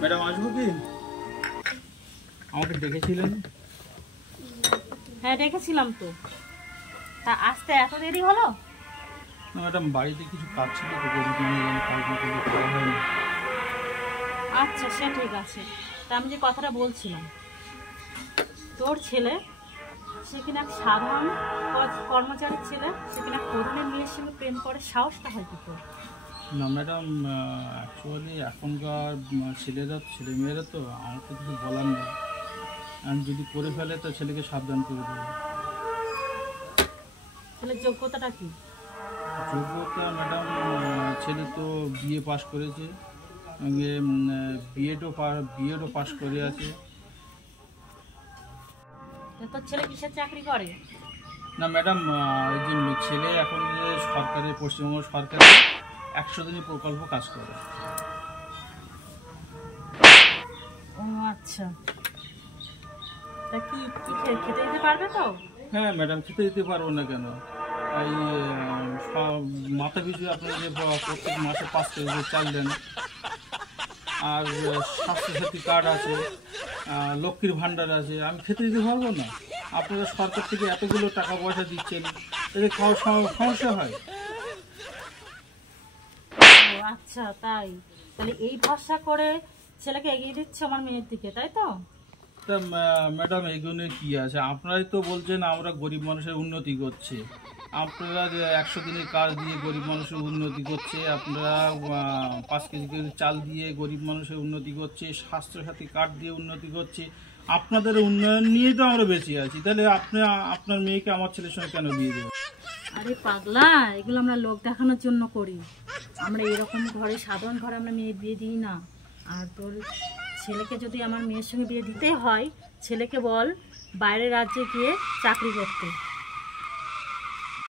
Madam আসবো কি? আমাকে ডেকেছিলেন? হ্যাঁ ডেকেছিলাম তো, তা আসতে এত দেরি হলো? না ম্যাডাম, বাড়িতে কিছু কাজ ছিল তো, গরিব মানুষ কাজ না করলে করা হয় না। আচ্ছা সে ঠিক আছে। তা আমি যে কথাটা বলছিলাম, তোর ছেলে সে কিনা এক সাধারণ কর্মচারীর ছেলে, সে কিনা প্রধানের মেয়ের সঙ্গে প্রেম করে, সাহসটা হয় কি তোর? না ম্যাডাম, অ্যাকচুয়ালি এখনকার ছেলেমেয়েরা তো আমার তো কিছু বলার নেই। আমি যদি করে ফেলে তো ছেলেকে সাবধান করে দেবো। ছেলের যোগ্যতাটা কি? যোগ্যতা ম্যাডাম, ছেলে তো বিএ পাস করেছে, বিএডও পাস করে আছে। তোর ছেলে কিসের চাকরি করে? না ম্যাডাম, এই যে ছেলে এখন যে পশ্চিমবঙ্গ সরকারের 100 দিনের প্রকল্প কাজ করে। ও আচ্ছা, তা কি কি খেতে দিতে পারবে তো? হ্যাঁ ম্যাডাম, খেতে দিতে পারবো না কেন? এই মাথা পিছু আপনি যে প্রত্যেক মাসে 5 কেজি চাল দেন, আর স্বাস্থ্যসাথী কার্ড আছে, লক্ষ্মীর ভাণ্ডার আছে, আমি খেতে দিতে পারবো না? আপনারা সরকার থেকে এতগুলো টাকা পয়সা দিচ্ছেন, এতে খাওয়ার সমস্যা হয়। ও আচ্ছা তাই, তাহলে এই ভরসা করে ছেলেকে এগিয়ে দিচ্ছে আমার মেয়ের দিকে, তাই তো? তা ম্যাডাম, এগুলো কি আছে? আপনারাই তো বলছেন আমরা গরিব মানুষের উন্নতি করছি। আপনারা যে 100 দিনের কাজ দিয়ে গরিব মানুষের উন্নতি করছে, আপনারা 5 কেজি করে চাল দিয়ে গরিব মানুষের উন্নতি করছে, স্বাস্থ্যসাথী কার্ড দিয়ে উন্নতি করছে। আপনাদের উন্নয়ন নিয়েই তো আমরা বেঁচে আছি। তাহলে আপনি আপনার মেয়েকে আমার ছেলের সঙ্গে কেন বিয়ে দেবেন? আরে পাগলা, এগুলো আমরা লোক দেখানোর জন্য করি। আমরা এরকম ঘরে, সাধারণ ঘরে আমরা মেয়ে বিয়ে দিই না। আর তোর ছেলেকে যদি আমার মেয়ের সঙ্গে বিয়ে দিতে হয়, ছেলেকে বল বাইরের রাজ্যে গিয়ে চাকরি করতে।